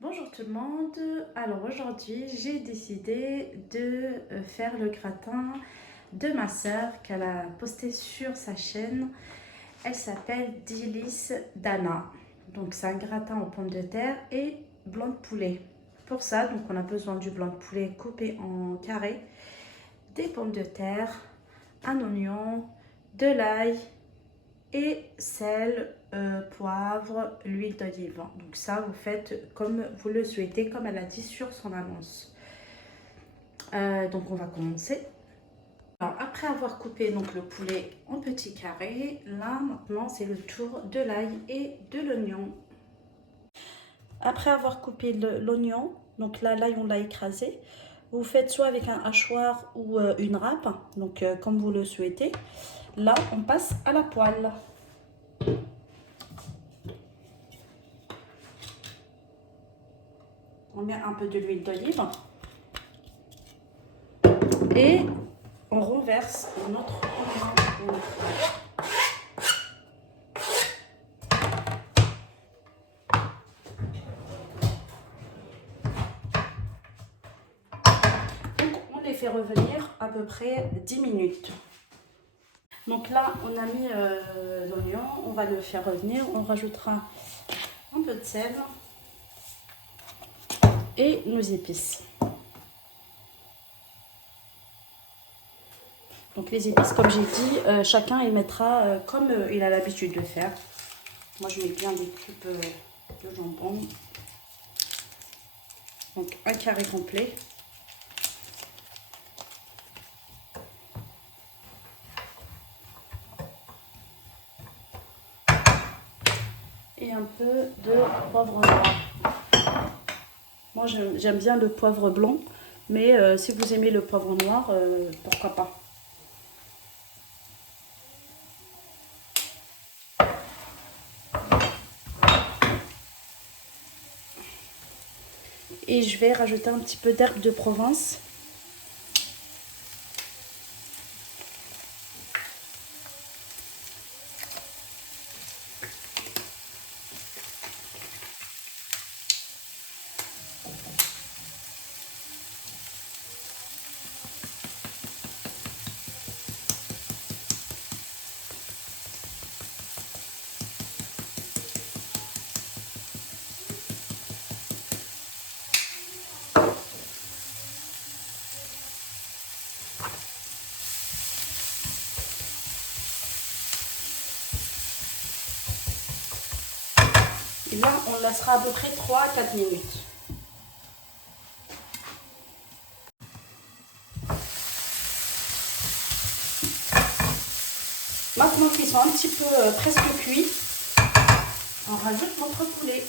Bonjour tout le monde, alors aujourd'hui j'ai décidé de faire le gratin de ma sœur qu'elle a posté sur sa chaîne. Elle s'appelle Délices d'Anna. Donc c'est un gratin aux pommes de terre et blanc de poulet. Pour ça, donc on a besoin du blanc de poulet coupé en carrés, des pommes de terre, un oignon, de l'ail et sel, poivre, l'huile d'olive. Donc ça, vous faites comme vous le souhaitez, comme elle a dit sur son annonce. Donc on va commencer. Alors, après avoir coupé donc le poulet en petits carrés, là maintenant c'est le tour de l'ail et de l'oignon. Après avoir coupé l'oignon, donc là l'ail on l'a écrasé, vous faites soit avec un hachoir ou une râpe, donc comme vous le souhaitez. Là on passe à la poêle. On met un peu de l'huile d'olive et on renverse notre oignon. Donc on les fait revenir à peu près 10 minutes. Donc là on a mis l'oignon, on va le faire revenir, on rajoutera un peu de sel et nos épices. Donc les épices, comme j'ai dit, chacun y mettra comme il a l'habitude de faire. Moi je mets bien des cubes de jambon. Donc un carré complet. Et un peu de poivre noir. Moi j'aime bien le poivre blanc, mais si vous aimez le poivre noir, pourquoi pas. Et je vais rajouter un petit peu d'herbe de Provence. Et là, on laissera à peu près 3 à 4 minutes. Maintenant qu'ils sont un petit peu presque cuits, on rajoute notre poulet.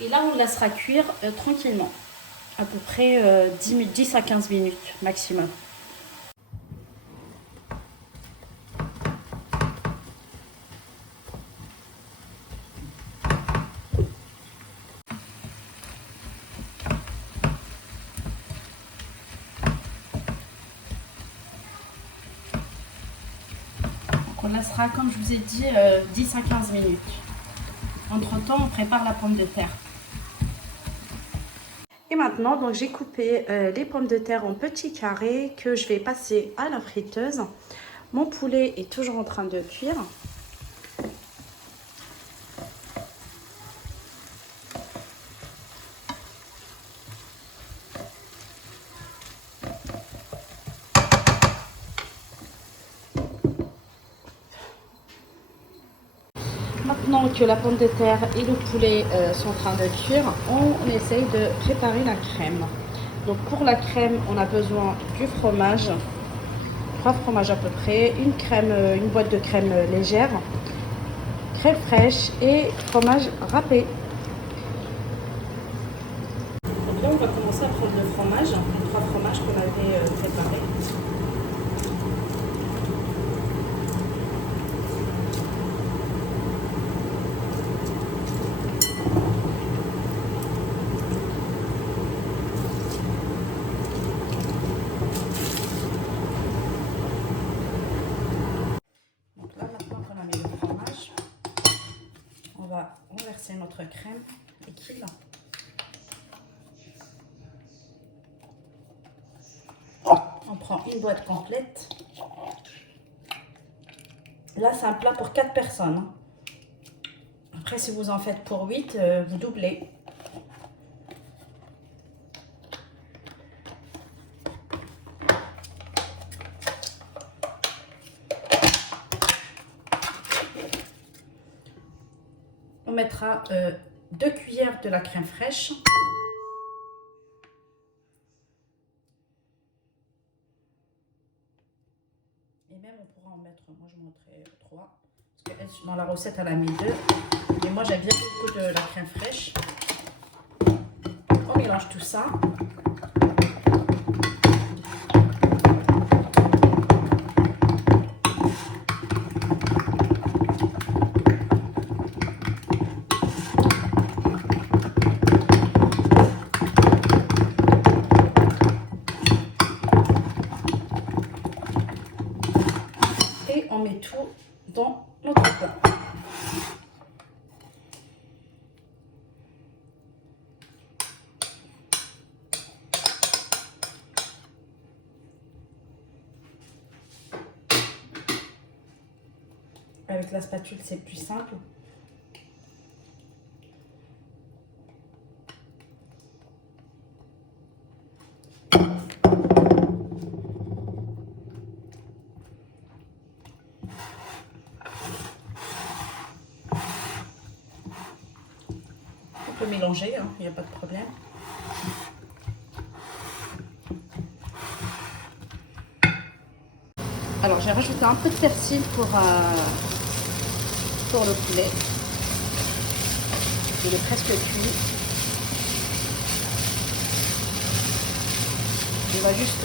Et là, on le laissera cuire tranquillement, à peu près 10 à 15 minutes maximum. Donc on laissera, comme je vous ai dit, 10 à 15 minutes. Entre-temps, on prépare la pomme de terre. Et maintenant, donc j'ai coupé les pommes de terre en petits carrés que je vais passer à la friteuse. Mon poulet est toujours en train de cuire. Maintenant que la pomme de terre et le poulet sont en train de cuire, on essaye de préparer la crème. Donc pour la crème, on a besoin du fromage, 3 fromages à peu près, une boîte de crème légère, crème fraîche et fromage râpé. Donc là, on va commencer à prendre le fromage, les 3 fromages qu'on avait préparés. notre crème liquide. On prend une boîte complète. Là, c'est un plat pour 4 personnes. Après, si vous en faites pour 8, vous doublez. On mettra 2 cuillères de la crème fraîche. Et même on pourra en mettre, moi je mettrai 3. Parce que dans la recette elle a mis 2. Mais moi j'aime bien beaucoup de la crème fraîche. On mélange tout ça. On met tout dans notre plat. Avec la spatule, c'est plus simple. On peut mélanger, hein, il n'y a pas de problème. Alors j'ai rajouté un peu de persil pour le poulet. Il est presque cuit. Il va juste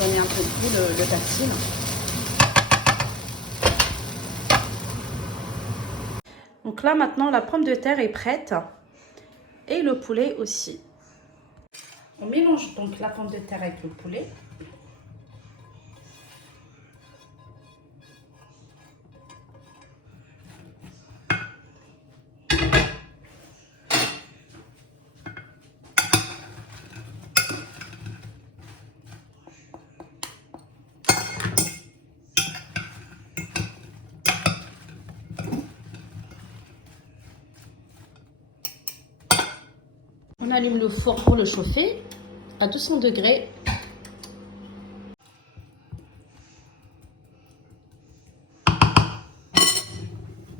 donner un peu de goût le persil. Donc là maintenant la pomme de terre est prête. Et le poulet aussi. On mélange donc la pomme de terre avec le poulet. On allume le four pour le chauffer à 200 degrés.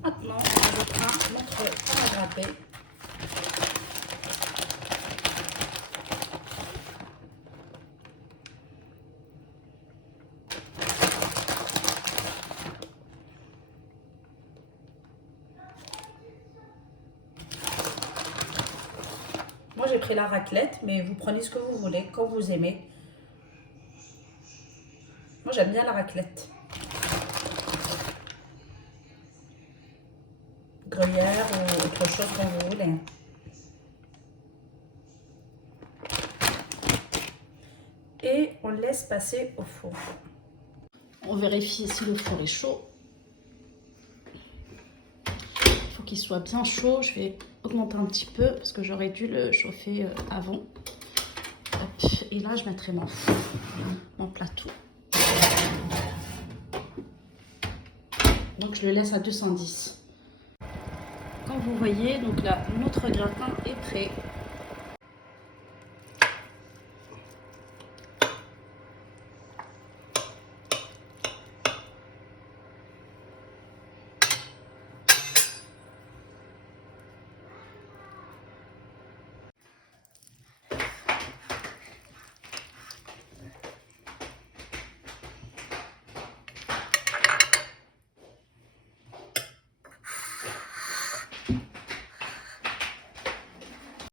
Maintenant, on mettra notre pain à grapper. Moi, j'ai pris la raclette, mais vous prenez ce que vous voulez, quand vous aimez. Moi, j'aime bien la raclette. Gruyère ou autre chose quand vous voulez. Et on laisse passer au four. On vérifie si le four est chaud. Il faut qu'il soit bien chaud. Je vais augmenter un petit peu parce que j'aurais dû le chauffer avant. Hop. Et là, je mettrai mon plateau. Donc, je le laisse à 210. Comme vous voyez, donc là, notre gratin est prêt.